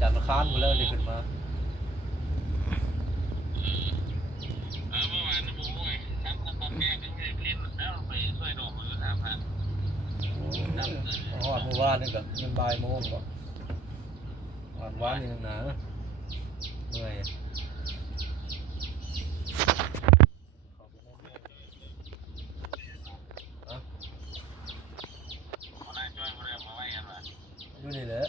จัดมาค้านมาแล้วเลยขึ้นมาเมื่อวานนะบุ้งทั้งตอนแก้ทั้งเล่นแล้วไปช่วยดอกมือ3,000อ๋อเมื่อวานนี่กับมันบ่ายโมงก็วานนี่นะเมื่อยอยู่นี่แหละ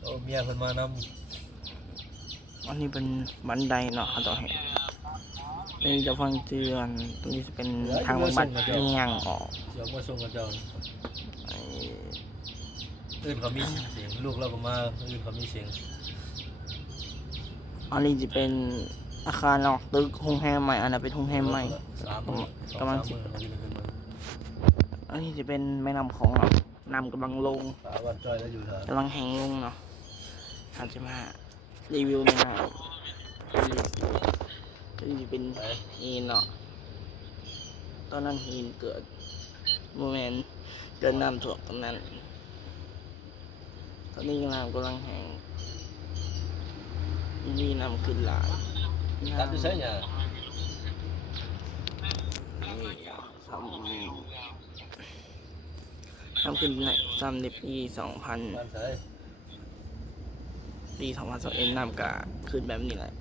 โอ้เมียคนมานำอันนี้เป็นบันไดเนาะเขาต้องเห็นนี่จะฟังเตือนตรงนี้จะเป็นทางบันเงียงออกเดี๋ยวมาส่งกันเจ้าอื่นเขามีเสียงลูกเราก็มาอื่นเขามีเสียงอันนี้จะเป็นอาคารเนาะตึกโรงแรมใหม่อันนั้นเป็นโรงแรมใหม่กำลังอันนี้จะเป็นแม่น้ำของเนาะน้ำกำลังลงวันจอยแล้วอยู่กำลังแห้งลงเนาะอาจจะมารีวิวในน้ำนี่เป็นหินเนาะตอนนั้นหินเกิดโมเมนต์เกิดน้ำท่วมตอนนั้นตอนนี้น้ำกำลังแห้งมีน้ำขึ้นหลายตัดด้วยใช่ไหมทำขึ้นในปี2021น้ำกะขึ้นแบบนี้แหละ